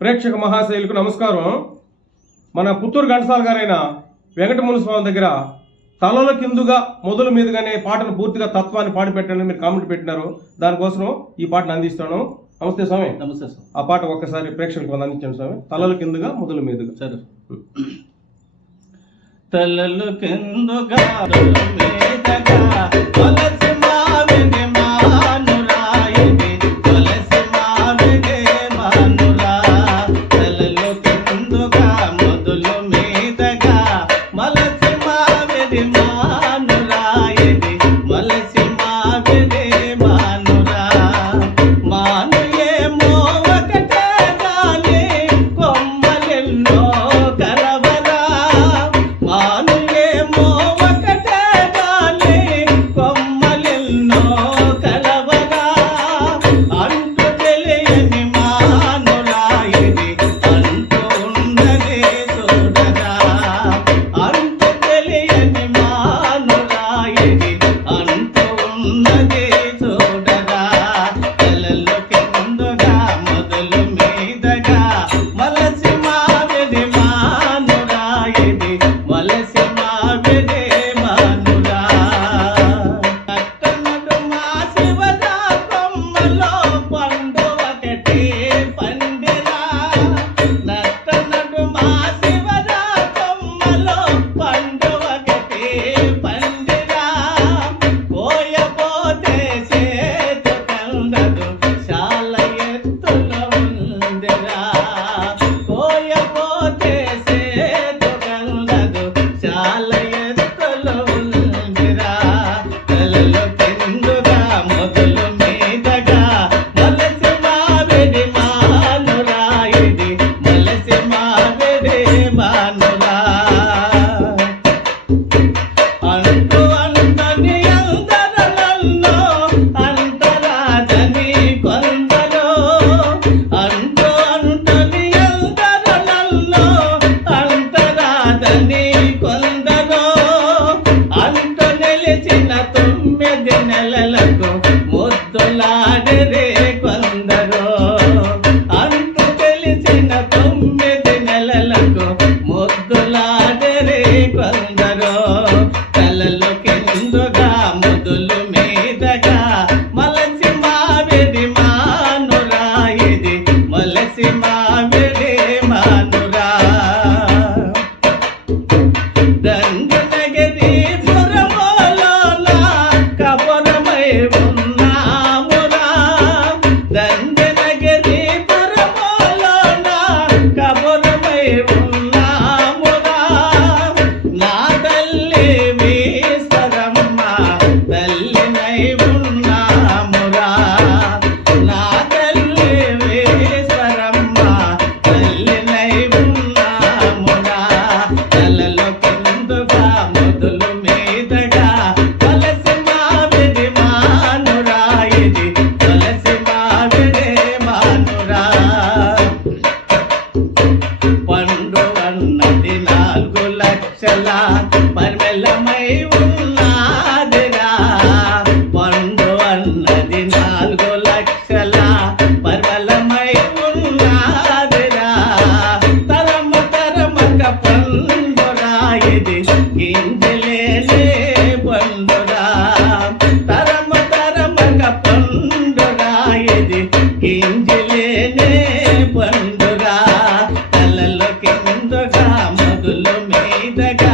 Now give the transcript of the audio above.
ప్రేక్షక మహాశైలకు నమస్కారం. మన పుత్తూరు ఘంటసాల గారైన వెంకటముని స్వామి దగ్గర తలల కిందుగా మొదలు మీదుగానే పాటను పూర్తిగా తత్వాన్ని పాడి పెట్టండి మీరు కామెంట్ పెట్టినారు. దానికోసం ఈ పాటను అందిస్తాను. నమస్తే స్వామి. నమస్తే స్వామి. ఆ పాట ఒక్కసారి ప్రేక్షకులకు అందించండి స్వామి. తలల కిందుగా మొదలు మీదుగా. సరే. తలలు కిందుగా పండుగ తలలో కిందగా మొదలు మీదగా